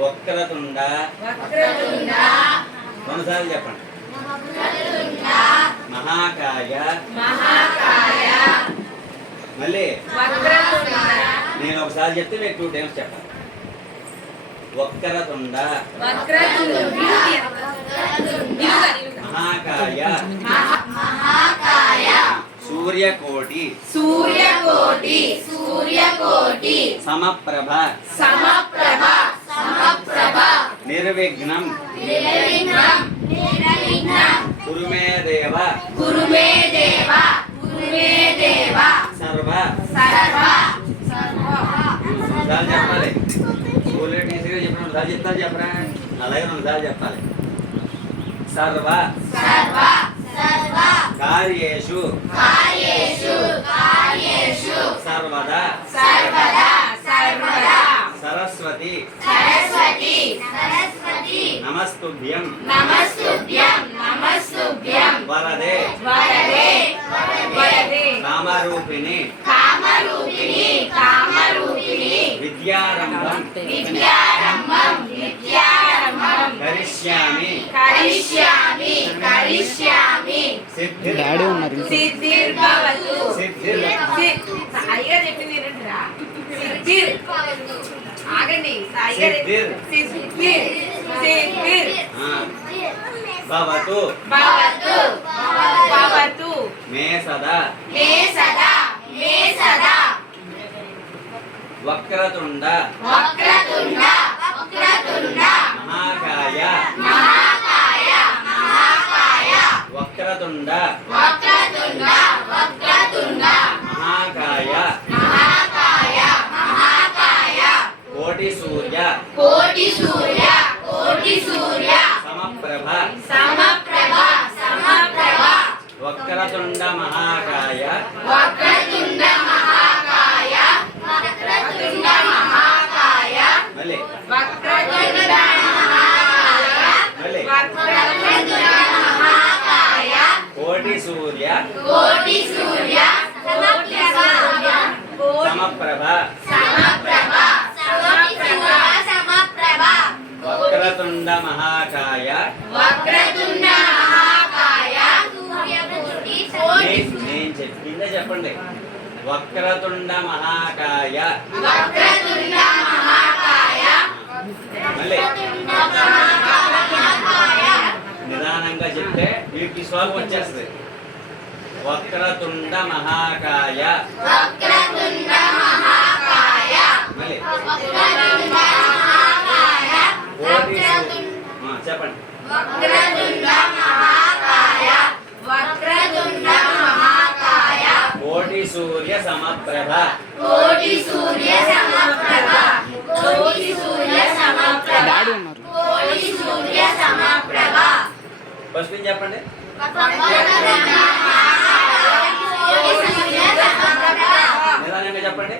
వక్రతుండ రెండుసార్లు చెప్పండి. మహాకాయ మళ్ళీ నేను ఒకసారి చెప్తే మీరు 2 times చెప్పండి. వక్రతుండ మహాకాయ సూర్యకోటి సమప్రభ నిర్విఘ్నం కురు మే దేవ సర్వ చెప్పాలి. స్కూల్లో టీచర్గా చెప్పిన 2 సార్లు చెప్తారు చెప్పరా, అలాగే 2 సార్లు చెప్పాలి. సర్వ కార్యేషు సర్వదా సరస్వతి నమస్తుభ్యం వరదే కామరూపిణి విద్యారంభం కరిష్యామి సిద్ధిర్భవతు సాయిగా చెప్పింది ఏంటంటారా? ఆగండి. భవతు మే సదా వక్రతుండ మహాకాయ వక్రతుండ మహాకాయ కోటి సూర్య సమప్రభ వక్రతుండ మహాకాయ మళ్ళీ కోటి సూర్య సమప్రభ వక్రతుండ మహాకాయ నేను చెప్పిందే చెప్పండి. వక్రతుండ మహాకాయ మళ్ళీ నిదానంగా చెప్తే వీటికి స్వాగం వచ్చేస్తుంది. వక్రతుండ మహాకాయ మళ్ళీ చెప్పండి. కోటి సూర్య సమప్రభ ఫస్ట్ చెప్పండి. నిదానంగా చెప్పండి.